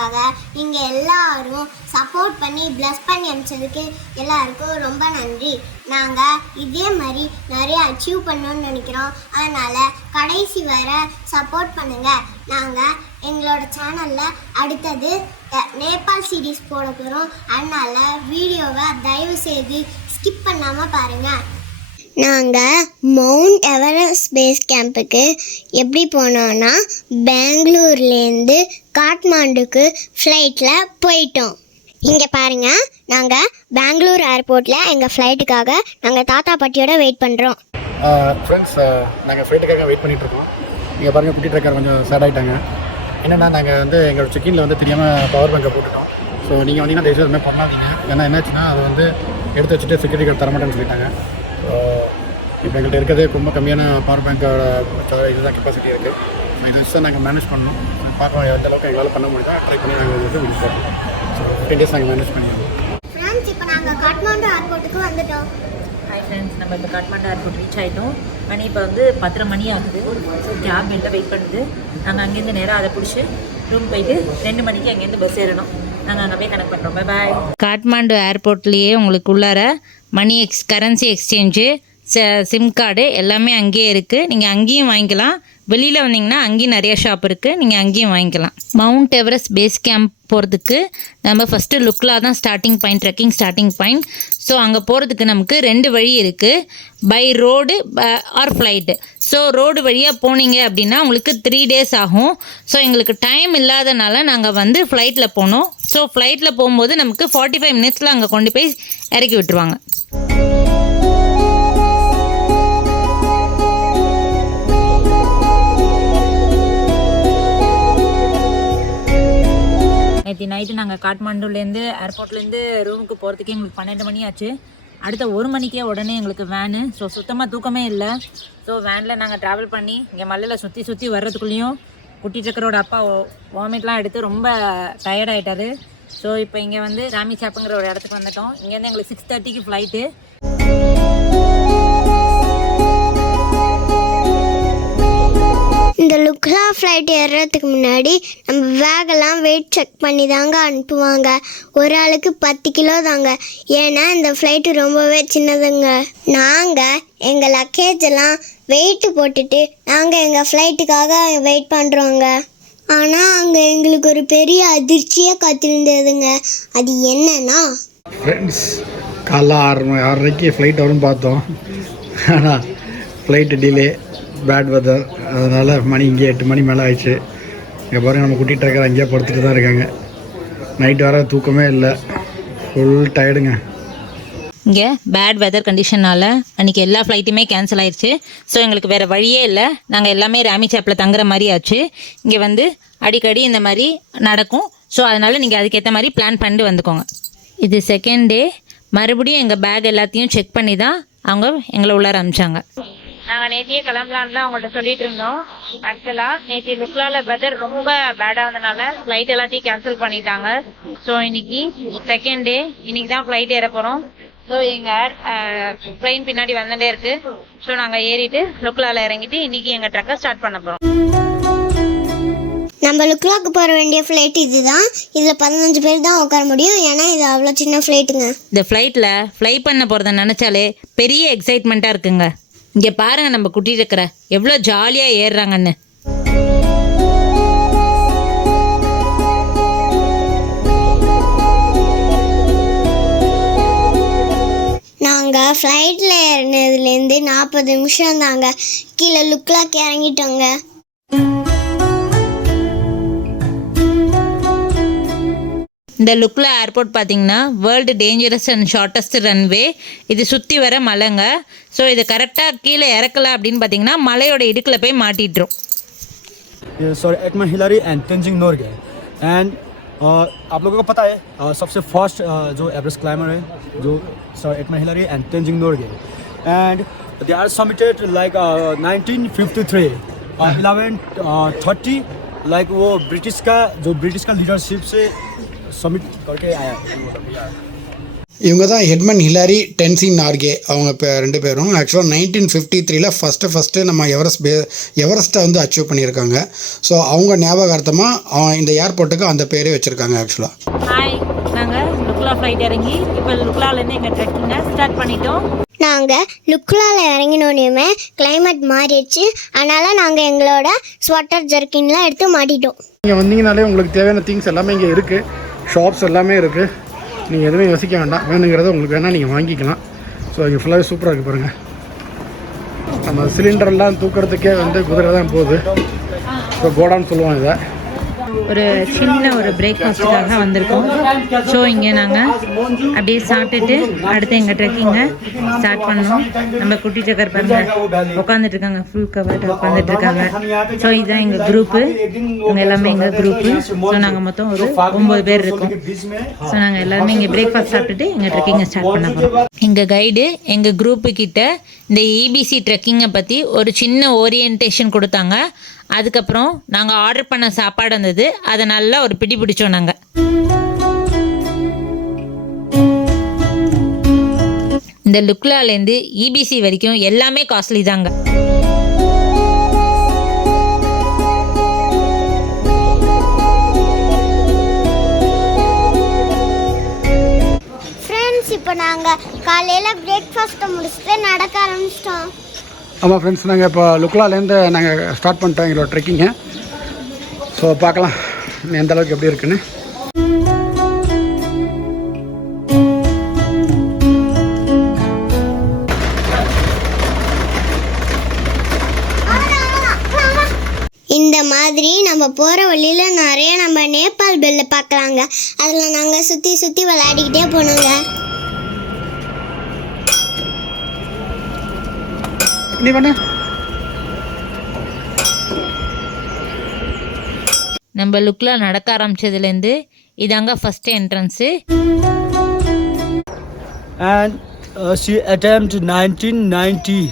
சேனலுக்காக நீங்கள் எல்லாரும் சப்போர்ட் பண்ணி ப்ளஸ் பண்ணி அனுப்பிச்சதுக்கு எல்லாருக்கும் ரொம்ப நன்றி. நாங்கள் இதே மாதிரி நிறைய அச்சீவ் பண்ணணும்னு நினைக்கிறோம். அதனால் கடைசி வர சப்போர்ட் பண்ணுங்கள். நாங்கள் எங்களோட சேனலில் அடுத்தது நேபாள் சீரீஸ் போட போகிறோம். அதனால் வீடியோவை தயவு செய்து ஸ்கிப் பண்ணாமல் பாருங்கள். நாங்கள் மவுண்ட் எவரெஸ்ட் பேஸ் கேம்புக்கு எப்படி போனோன்னா பெங்களூர்லேருந்து காட்மாண்டுக்கு ஃப்ளைட்டில் போயிட்டோம். இங்கே பாருங்கள், நாங்கள் பெங்களூர் ஏர்போர்ட்டில் எங்கள் ஃப்ளைட்டுக்காக நாங்கள் தாத்தா பாட்டியோட வெயிட் பண்ணுறோம். ஃப்ரெண்ட்ஸ், நாங்கள் ஃப்ளைட்டுக்காக வெயிட் பண்ணிகிட்ருக்கோம். இங்கே பாருங்கள், குட்டி ட்ரக்கர் கொஞ்சம் சேட் ஆகிட்டாங்க. என்னென்னா, நாங்கள் வந்து எங்களோட செக்கினில் தெரியாமல் பவர் பேங்கை போட்டுட்டோம். ஸோ நீங்கள் வந்தீங்கன்னா தயவுசெய்து எதுவுமே பண்ணாதீங்க. ஏன்னா என்னாச்சுன்னா அது எடுத்து வச்சுட்டு செக்யூரிட்டி கார்டு தரமாட்டேன்னு சொல்லிட்டாங்க. இப்போ எங்கள்கிட்ட இருக்கிறதே ரொம்ப கம்மியான பவர் பேங்கோட இதுதான் கெப்பாசிட்டி இருக்குது. இதை வச்சு தான் நாங்கள் மேனேஜ் பண்ணணும். பார்க்கலாம் எந்த அளவுக்கு எங்களால் பண்ண முடியுதோ ட்ரை பண்ணி நாங்கள் முடிச்சு போட்டோம். ஸோ 15 days நாங்கள் மேனேஜ் பண்ணிடுவோம். ஃப்ரெண்ட்ஸ், இப்போ நாங்கள் காட்மாண்டு ஏர்போர்ட்டுக்கு வந்துட்டோம். ஹாய் ஃப்ரெண்ட்ஸ், நம்ம இப்போ காட்மாண்டு ஏர்போர்ட் ரீச் ஆகிட்டோம். மணி இப்போ 10:30 மணி ஆகுது. ஸோ கேப் எல்லாம் வெயிட் பண்ணுது. நாங்கள் அங்கேருந்து நேராக அதை பிடிச்சி ரூம் போயிட்டு 2 மணிக்கு அங்கேருந்து பஸ் ஏறணும். நாங்கள் அங்கே போய் கனெக்ட் பண்ணுறோம். பாய். காட்மாண்டு ஏர்போர்ட்லேயே உங்களுக்கு உள்ளார மணி கரன்சி எக்ஸ்சேஞ்சு, சிம் கார்டு எல்லாமே அங்கேயே இருக்குது. நீங்கள் அங்கேயும் வாங்கிக்கலாம். வெளியில் வந்தீங்கன்னா அங்கேயும் நிறைய ஷாப் இருக்குது, நீங்கள் அங்கேயும் வாங்கிக்கலாம். மவுண்ட் எவரெஸ்ட் பேஸ் கேம்ப் போகிறதுக்கு நம்ம ஃபஸ்ட்டு லுக்லா தான் starting point, trekking starting point. So அங்கே போகிறதுக்கு நமக்கு 2 வழி இருக்குது, by road or flight. So road வழியாக போனீங்க அப்படின்னா உங்களுக்கு 3 days ஆகும். ஸோ எங்களுக்கு டைம் இல்லாதனால நாங்கள் ஃப்ளைட்டில் போனோம். ஸோ ஃப்ளைட்டில் போகும்போது நமக்கு 45 minutes அங்கே கொண்டு போய் இறக்கி விட்டுருவாங்க. நேற்று நைட்டு நாங்கள் காட்மாண்டுலேருந்து ஏர்போர்ட்லேருந்து ரூமுக்கு போகிறதுக்கே எங்களுக்கு 12 மணி ஆச்சு. அடுத்த 1 மணிக்கே உடனே எங்களுக்கு வேனு. ஸோ சுத்தமாக தூக்கமே இல்லை. ஸோ வேனில் நாங்கள் ட்ராவல் பண்ணி இங்கே மலையில் சுற்றி வர்றதுக்குள்ளேயும் குட்டி சக்கரோட அப்பா வாமிட்லாம் எடுத்து ரொம்ப டயர்டாகிட்டாரு. ஸோ இப்போ இங்கே ராமேஸ்வரம்ங்கிற ஒரு இடத்துக்கு வந்துட்டோம். இங்கேருந்து எங்களுக்கு 6:30க்கு ஃப்ளைட்டு. இந்த லுக்லா ஃப்ளைட் ஏறுறதுக்கு முன்னாடி நம்ம பேக்கெல்லாம் வெயிட் செக் பண்ணி தாங்க அனுப்புவாங்க. ஒரு ஆளுக்கு 10 கிலோ தாங்க. ஏன்னா இந்த ஃப்ளைட்டு ரொம்பவே சின்னதுங்க. நாங்கள் எங்கள் லக்கேஜ் எல்லாம் வெயிட்டு போட்டுட்டு நாங்கள் எங்கள் ஃப்ளைட்டுக்காக வெயிட் பண்ணுறோங்க. ஆனால் அங்கே எங்களுக்கு ஒரு பெரிய அதிர்ச்சியாக காத்திருந்ததுங்க. அது என்னன்னா, ஃப்ரெண்ட்ஸ், காலைல 6:30க்கு ஃப்ளைட் வரும்னு பார்த்தோம். ஆனால் ஃப்ளைட்டு டிலே, பேட் வெதர், அதனால் மணி இங்கே 8 மணி மேலே ஆயிடுச்சு. இங்கே பாருங்கள், நம்ம குட்டி ட்ரக்கர் அங்கேயே படுத்துட்டு தான் இருக்காங்க. நைட்டு வர தூக்கமே இல்லை, ஃபுல் டயர்டுங்க. இங்கே பேட் வெதர் கண்டிஷனால் அன்றைக்கி எல்லா ஃப்ளைட்டுமே கேன்சல் ஆயிடுச்சு. ஸோ எங்களுக்கு வேறு வழியே இல்லை. நாங்கள் எல்லாமே ராமேஸ்வரத்தில் தங்குற மாதிரி ஆச்சு. இங்கே அடிக்கடி இந்த மாதிரி நடக்கும். ஸோ அதனால் நீங்கள் அதுக்கேற்ற மாதிரி பிளான் பண்ணிட்டு வந்துக்கோங்க. இது 2nd day. மறுபடியும் எங்கள் பேக் எல்லாத்தையும் செக் பண்ணி தான் அவங்க எங்களை உள்ளார அனுப்பிச்சாங்க. நாங்கள் நேற்றையே கிளம்பலான்னு தான் அவங்கள்ட்ட சொல்லிட்டு இருந்தோம். ஆக்சுவலாக நேற்று லுக்லாவில் வெதர் ரொம்ப பேடாக இருந்தனால ஃப்ளைட் எல்லாத்தையும் கேன்சல் பண்ணிட்டாங்க. ஸோ இன்னைக்கு 2nd day. இன்னைக்கு தான் ஃப்ளைட் ஏற போகிறோம். ஸோ எங்கள் ட்ரெயின் பின்னாடி வந்துட்டே இருக்குது. ஸோ நாங்கள் ஏறிட்டு லுக்லாவில் இறங்கிட்டு இன்றைக்கி எங்கள் ட்ரக்கை ஸ்டார்ட் பண்ண போகிறோம். நம்ம லுக்லாக்கு போகிற வேண்டிய ஃப்ளைட் இதுதான். இதில் 15 பேர் தான் உட்கார முடியும். ஏன்னா இது அவ்வளோ சின்ன ஃப்ளைட்டுங்க. இந்த ஃப்ளைட்டில் ஃப்ளை பண்ண போகிறத நினச்சாலே பெரிய எக்ஸைட்மெண்ட்டாக இருக்குங்க. இங்கே பாருங்கள், நம்ம குட்டி இருக்கிற எவ்வளோ ஜாலியாக ஏறுறாங்கன்னு. நாங்கள் ஃப்ளைட்டில் ஏறினதுலேருந்து 40 நிமிஷம் தாங்க கீழே லுக்லாக்கு இறங்கிட்டோங்க. இந்த லுக்லா ஏர்போர்ட் பார்த்தீங்கன்னா world dangerous and shortest runway. இது சுற்றி வர மலைங்க. ஸோ இது கரெக்டாக கீழே இறக்கல அப்படின்னு பார்த்தீங்கன்னா மலையோட இடுக்கில் போய் மாட்டிட்டுரும். Sir Edmund Hillary and Tenzing Norgay and आप लोगों को पता है सबसे फर्स्ट जो एवरेस्ट क्लाइमर है जो sir Edmund Hillary and Tenzing Norgay and they are submitted like 1953 11:30 like वो ब्रिटिश का लीडरशिप से सबमिट करके आया. இவங்க தான் எட்மண்ட் ஹிலாரி டென்சிங் நார்கே அவங்க ரெண்டு பேரும் ஆக்சுவலாக 1953 ஃபஸ்ட்டு நம்ம எவரெஸ்ட்டை வந்து அச்சீவ் பண்ணியிருக்காங்க. ஸோ அவங்க ஞாபகார்த்தமாக இந்த ஏர்போர்ட்டுக்கு அந்த பேரே வச்சுருக்காங்க ஆக்சுவலாக. ஹாய், நாங்கள் லுக்லா ஃப்ளைட் இறங்கி இப்போ லுக்லாலேருந்து எங்கள் ட்ரெக்கிங்கை ஸ்டார்ட் பண்ணிட்டோம். நாங்கள் லுக்லாவில் இறங்கினோடனே கிளைமேட் மாறிடுச்சு. அதனால் நாங்கள் எங்களோட ஸ்வெட்டர் ஜர்க்கின்லாம் எடுத்து மாட்டிட்டோம். இங்கே வந்தீங்கனாலே உங்களுக்கு தேவையான திங்ஸ் எல்லாமே இங்கே இருக்குது. ஷாப்ஸ் எல்லாமே இருக்குது. நீங்கள் எதுவுமே யோசிக்க வேண்டாம். வேணுங்கிறத உங்களுக்கு வேணால் நீங்கள் வாங்கிக்கலாம். ஸோ இங்கே ஃபுல்லாகவே சூப்பராக இருக்குது பாருங்கள். நம்ம சிலிண்டர்லாம் தூக்கிறதுக்கே வந்து குதிரை தான் போகுது. ஸோ கோடான்னு சொல்லுவாங்க இதை. ஒரு சின்ன ஒரு பிரேக்ஃபாஸ்ட்டுக்காக வந்திருக்கோம். ஸோ இங்கே நாங்கள் அப்படியே சாப்பிட்டுட்டு அடுத்து எங்கள் ட்ரெக்கிங்கை ஸ்டார்ட் பண்ணோம். நம்ம குட்டி சக்கர் பாருங்க உட்காந்துட்டு இருக்காங்க, ஃபுல் கவர் உட்காந்துட்டு இருக்காங்க. ஸோ இதுதான் எங்கள் குரூப்பு, இவங்க எல்லாமே எங்கள் குரூப்பு. ஸோ நாங்கள் மொத்தம் ஒரு 9 பேர் இருக்கோம். ஸோ நாங்கள் எல்லாருமே இங்கே பிரேக்ஃபாஸ்ட் சாப்பிட்டுட்டு எங்கள் ட்ரெக்கிங்கை ஸ்டார்ட் பண்ண போகிறோம். எங்கள் கைடு எங்கள் குரூப்பு கிட்ட இந்த EBC ட்ரெக்கிங்கை பற்றி ஒரு சின்ன ஓரியன்டேஷன் கொடுத்தாங்க. அதுக்கப்புறம் நாங்கள் ஆர்டர் பண்ண சாப்பாடு இருந்தது, அதை நல்லா ஒரு பிடி பிடிச்சோம். நாங்கள் இந்த லுக்லாலேருந்து EBC வரைக்கும் எல்லாமே காஸ்ட்லி தாங்க. ஃப்ரெண்ட்ஸ், இப்போ நாங்கள் காலையில் பிரேக்ஃபாஸ்ட்டை முடிச்சுட்டு நடக்க ஆரம்பிச்சிட்டோம். ஆமாம் ஃப்ரெண்ட்ஸ், நாங்கள் இப்போ லுக்லாலேருந்து நாங்கள் ஸ்டார்ட் பண்ணிட்டோம் எங்களோட ட்ரெக்கிங்கை. ஸோ பார்க்கலாம் எந்த அளவுக்கு எப்படி இருக்குன்னு. இந்த மாதிரி நம்ம போகிற வழியில் நிறைய நம்ம நேபாள் பெல்லை பார்க்கலாங்க. அதில் நாங்கள் சுற்றி சுற்றி விளையாடிக்கிட்டே போனோங்க. நீ பண்ணு. நம்ம லுக்லா நடக்க ஆரம்பிச்சதுலேருந்து இதாங்க first entrance. And she attempted 1990.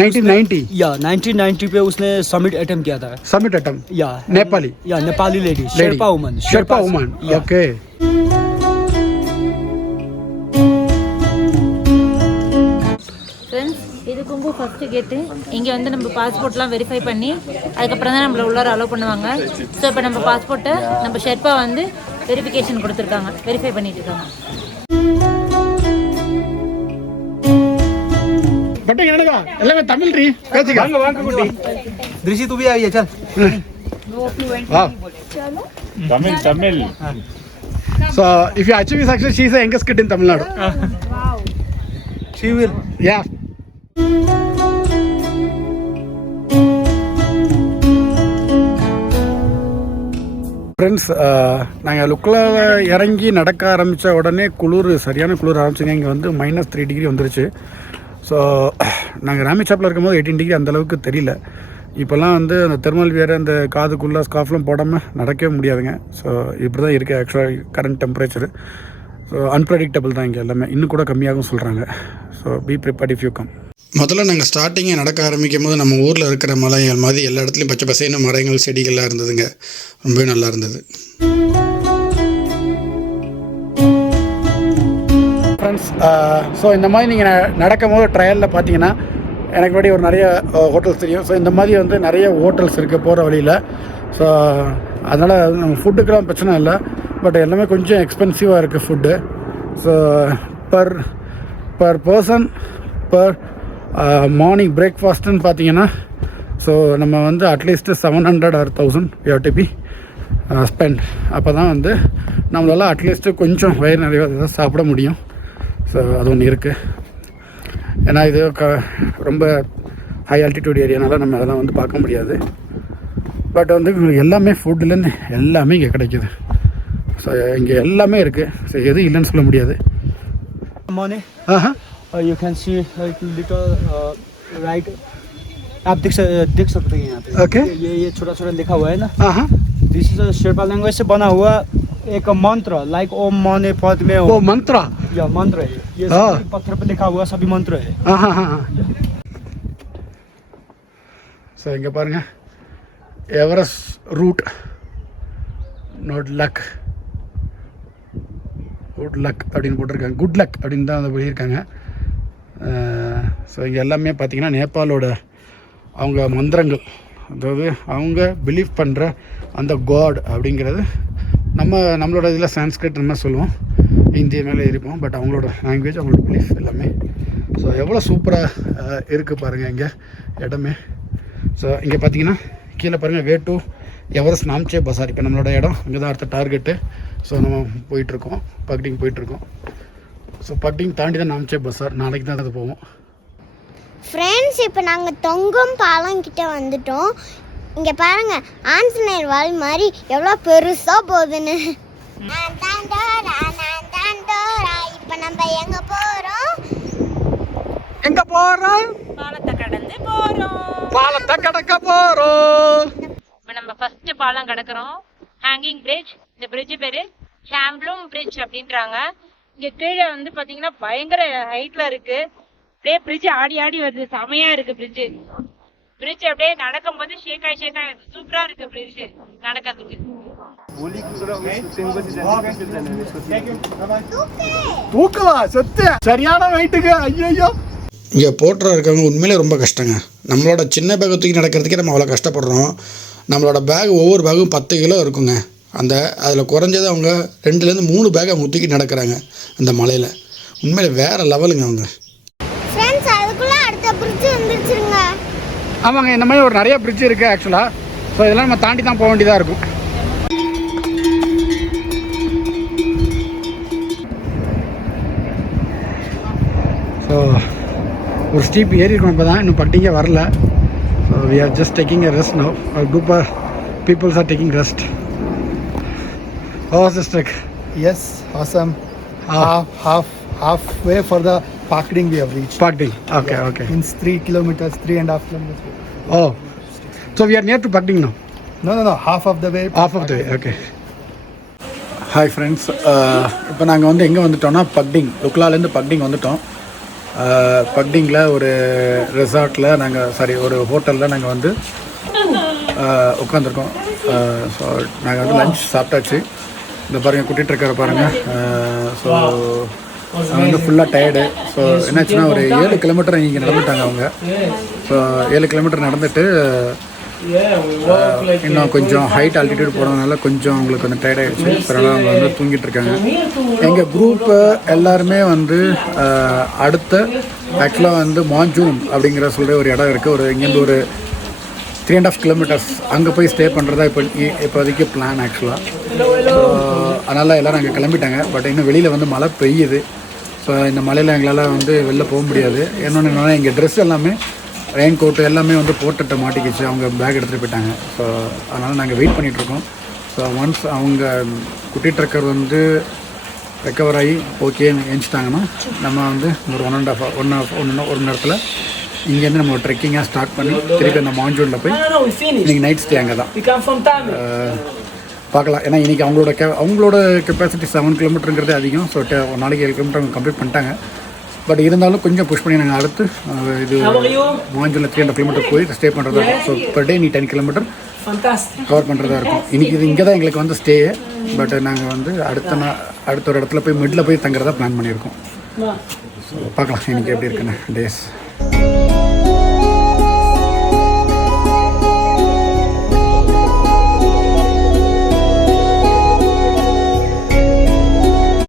1990 या 1990 पे उसने समिट अटेम्प्ट किया था. Summit attempt. या नेपाली. या Nepali lady Sherpa woman. Sherpa woman. Okay. Friends, இது கும்பு ஃபஸ்ட்டு கேட்டு. இங்கே வந்து நம்ம பாஸ்போர்ட்லாம் வெரிஃபை பண்ணி அதுக்கப்புறம் தான் நம்மளை உள்ளார அலோவ் பண்ணுவாங்க. ஸோ இப்போ நம்ம பாஸ்போர்ட்டை நம்ம ஷெர்பா வந்து வெரிஃபிகேஷன் கொடுத்துருக்காங்க, வெரிஃபை பண்ணிட்டு இருக்காங்க. பட் என்னடா எல்லாமே தமிழ் ரீ பேசிக்க. வாங்க வாங்க குட்டி. दृश्य तू भी आ गया चल. वाह. Tamil. So if you achieve success, she is the youngest kid in Tamil Nadu. Wow. She will. Yeah. Friends, நாங்கள் லுக்லாவில் இறங்கி நடக்க ஆரம்பித்த உடனே சரியான குளிர் ஆரம்பிச்சுங்க. இங்கே வந்து -3 டிகிரி வந்துருச்சு. ஸோ நாங்கள் ராமேச்சாப்பில் இருக்கும்போது 18 டிகிரி அந்தளவுக்கு தெரியல. இப்போல்லாம் வந்து அந்த தெர்மல் வியர் அந்த காதுக்குள்ளே ஸ்கார்ஃப்லாம் போடாமல் நடக்கவே முடியாதுங்க. ஸோ இப்படி தான் இருக்குது ஆக்சுவலாக கரண்ட் டெம்பரேச்சரு. ஸோ அன்ப்ரெடிக்டபிள் தான் இங்கே எல்லாமே. இன்னும் கூட கம்மியாகவும் சொல்கிறாங்க. So be prepared if you come. முதல்ல நாங்கள் ஸ்டார்டிங்கை நடக்க ஆரம்பிக்கும் போது நம்ம ஊரில் இருக்கிற மலைகள் மாதிரி எல்லா இடத்துலையும் பச்சை பசைன்னு மரங்கள் செடிகள்லாம் இருந்ததுங்க. ரொம்பவே நல்லா இருந்தது. ஃப்ரெண்ட்ஸ், ஸோ இந்த மாதிரி நீங்கள் நடக்கும் போது ட்ரையலில் பார்த்தீங்கன்னா எனக்கு முன்னாடி ஒரு நிறைய ஹோட்டல்ஸ் தெரியும். ஸோ இந்த மாதிரி வந்து நிறைய ஹோட்டல்ஸ் இருக்குது போகிற வழியில். ஸோ அதனால் நம்ம ஃபுட்டுக்கெலாம் பிரச்சனை இல்லை. பட் எல்லாமே கொஞ்சம் எக்ஸ்பென்சிவாக இருக்குது food. So per person per morning பிரேக்ஃபாஸ்ட்டுன்னு பார்த்தீங்கன்னா ஸோ நம்ம வந்து at least 700 or 1000 we have to be spend. அப்போ தான் வந்து நம்மளால் அட்லீஸ்ட்டு கொஞ்சம் வயிறு நிறைய தான் சாப்பிட முடியும். ஸோ அது ஒன்று இருக்குது. ஏன்னா இது ரொம்ப ஹை ஆல்டிடியூட் ஏரியானால நம்ம அதெல்லாம் வந்து பார்க்க முடியாது. பட் வந்து எல்லாமே ஃபுட்டுலேருந்து எல்லாமே இங்கே கிடைக்கிது. ஸோ இங்கே எல்லாமே இருக்குது. ஸோ எதுவும் இல்லைன்னு சொல்ல முடியாது. Morning. हाँ. You can see like little right. आप देख सकते हैं यहाँ पे. Okay. ये छोटा लिखा हुआ है ना. हाँ. This is a Sherpa language से बना हुआ एक मंत्र like ओम मने पद्मे वो मंत्र. या मंत्र है. ये हाँ. सभी पत्थर पे लिखा हुआ सभी मंत्र है. हाँ. ஸோ இங்கே பாருங்கள், Everest route note luck. Good luck அப்படின்னு போட்டிருக்காங்க, குட் லக் அப்படின்னு தான் அதை போயிருக்காங்க. ஸோ இங்கே எல்லாமே பார்த்திங்கன்னா நேபாளோட அவங்க மந்திரங்கள், அதாவது அவங்க பிலீவ் பண்ணுற அந்த காட் அப்படிங்கிறது நம்மளோட இதில் சான்ஸ்கிரிட் நம்ம சொல்லுவோம், இந்திய மேலே இருப்போம், பட் அவங்களோட லாங்குவேஜ் அவங்களோட பிலீஃப் எல்லாமே. ஸோ எவ்வளோ சூப்பராக இருக்குது பாருங்கள் இங்கே இடமே. ஸோ இங்கே பார்த்தீங்கன்னா கீழே பாருங்கள் வே டு எவரெஸ்ட் நாம்சே பசார். இப்போ நம்மளோட இடம் இங்கே தான் அடுத்த டார்கெட்டு. ஸோ நம்ம போயிட்டுருக்கோம், பக்டிங் போயிட்டுருக்கோம். ஸோ பக்டிங் தாண்டி தான் நாம்சே பசார், நாளைக்கு தான் அது போவோம். ஃப்ரெண்ட்ஸ், இப்போ நாங்கள் தொங்கும் பாலம் கிட்ட வந்துட்டோம். இங்கே பாருங்க ஆஞ்சநேயர் வால் மாதிரி எவ்வளோ பெருசாக போகுதுன்னு. இப்போ நம்ம எங்கே போகிறோம்? பாலத்தை கடந்து போகிறோம். பாலத்தை கடக்க போகிறோம். இப்போ நம்ம ஃபர்ஸ்ட் பாலம் கடக்கிறோம், ஹேங்கிங் பிரிட்ஜ். இந்த பிரிட்ஜ் பேர் ஷாம்ப்ளூம் பிரிட்ஜ் அப்படின்றாங்க. இங்கே கீழே வந்து பார்த்தீங்கன்னா பயங்கர ஹைட்டில் இருக்குது. அப்படியே பிரிட்ஜ் ஆடி ஆடி வருது, செமையாக இருக்குது பிரிட்ஜு. பிரிட்ஜ் அப்படியே நடக்கும்போது ஷேக் ஆகி சூப்பராக இருக்குது பிரிட்ஜ் நடக்கிறதுக்கு. தூக்கவா செத்து சரியான வெயிட்டுக்கு. ஐயோ, இங்கே போட்டுற இருக்கவங்க உண்மையிலே ரொம்ப கஷ்டங்க. நம்மளோட சின்ன பேக்கை தூக்கி நடக்கிறதுக்கே நம்ம அவ்வளோ கஷ்டப்படுறோம். நம்மளோட பேக் ஒவ்வொரு பேக்கும் 10 கிலோ இருக்குங்க. அதில் குறைஞ்சது அவங்க 2லேருந்து 3 பேக் அவங்க தூக்கி நடக்கிறாங்க அந்த மலையில். உண்மையிலே வேறு லெவலுங்க அவங்க. ஃப்ரெண்ட்ஸ், அதுக்குள்ளே அடுத்த பிரிட்ஜ் வந்துருச்சுருங்க. ஆமாங்க, இந்த மாதிரி ஒரு நிறைய பிரிட்ஜ் இருக்குது ஆக்சுவலாக. ஸோ இதெல்லாம் நம்ம தாண்டி தான் போக வேண்டியதாக இருக்கும். ஸோ ஒரு ஸ்டீப் ஏறி இருக்கணும் இப்போ தான், இன்னும் பக்டிங்கே வரல. So we are just taking a rest now. Group of peoples are taking rest. How was this trek? Yes, awesome. Halfway for the Pakding we have reached. Pakding. Okay. Means 3 kilometers, 3.5 kilometers. Oh, so we are near to Pakding now. No. Half of the way. Half of the way. Okay. Hi friends. இப்போ நாங்கள் வந்து எங்கே வந்துட்டோம்னா பக்டிங், லுக்லாலேருந்து பக்டிங் வந்துட்டோம். பக்டிங்கில் ஒரு ரெசார்ட்டில் ஒரு ஹோட்டலில் நாங்கள் வந்து உட்காந்துருக்கோம். ஸோ நாங்கள் வந்து லஞ்ச் சாப்பிட்டாச்சு. இந்த பாருங்கள் கூட்டிகிட்டு இருக்கிற பாருங்கள். ஸோ அவங்க வந்து ஃபுல்லாக டயர்டு. ஸோ என்னாச்சுன்னா ஒரு 7 கிலோமீட்டர் இங்கே நடந்துட்டாங்க அவங்க. ஸோ 7 கிலோமீட்டர் நடந்துட்டு இன்னும் கொஞ்சம் ஹைட் ஆல்டிடியூட் போகிறதுனால கொஞ்சம் அவங்களுக்கு வந்து டயர்ட் ஆகிடுச்சு. அதனால் அவங்க வந்து தூங்கிட்டு இருக்காங்க. எங்கள் குரூப்பு எல்லாருமே வந்து அடுத்த ஆக்சுவலாக வந்து மாஞ்சூன் அப்படிங்கிற சொல்கிற ஒரு இடம் இருக்குது. இங்கேருந்து ஒரு 3.5 கிலோமீட்டர்ஸ் அங்கே போய் ஸ்டே பண்ணுறதா இப்போதைக்கு பிளான் ஆக்சுவலாக. ஸோ அதனால் எல்லோரும் அங்கே கிளம்பிட்டாங்க. பட் இன்னும் வெளியில் வந்து மழை பெய்யுது. ஸோ இந்த மழையில் எங்களால் வந்து வெளில போக முடியாது. என்னென்னா எங்கள் ட்ரெஸ் எல்லாமே ரெயின் கோட்டு எல்லாமே வந்து போட்டுட்டு மாட்டிக்கிச்சு. அவங்க பேக் எடுத்துகிட்டு போயிட்டாங்க. ஸோ அதனால் நாங்கள் வெயிட் பண்ணிகிட்ருக்கோம். ஸோ ஒன்ஸ் அவங்க குட்டி ட்ரக்கர் வந்து ரெக்கவர் ஆகி ஓகேன்னு எழுந்துட்டாங்கன்னா நம்ம வந்து ஒரு 1 நேரத்தில் இங்கேருந்து நம்ம ட்ரெக்கிங்காக ஸ்டார்ட் பண்ணி திருப்பி அந்த மாஞ்சூனில் போய் இன்றைக்கி நைட் ஸ்டே அங்கே தான் பார்க்கலாம். ஏன்னா இன்றைக்கி அவங்களோட கெப்பாசிட்டி 7 கிலோமீட்டருங்கிறது அதிகம். ஸோ ஒரு நாளைக்கு 7 கிலோமீட்டர் அவங்க கம்ப்ளீட் பண்ணிட்டாங்க. பட் இருந்தாலும் கொஞ்சம் புஷ் பண்ணி நாங்கள் அடுத்து இது மாஞ்சூனில் 300 கிலோமீட்டர் போய் ஸ்டே பண்ணுறதா இருக்கும். So per day 10 kilometre cover பண்ணுறதா இருக்கும். இன்றைக்கி இங்கே தான் எங்களுக்கு வந்து ஸ்டே. பட் நாங்கள் வந்து அடுத்த ஒரு இடத்துல போய் மிடில் போய் தங்குறதா பிளான் பண்ணியிருக்கோம். ஸோ பார்க்கலாம் இன்றைக்கி எப்படி இருக்குன்னு டேஸ்.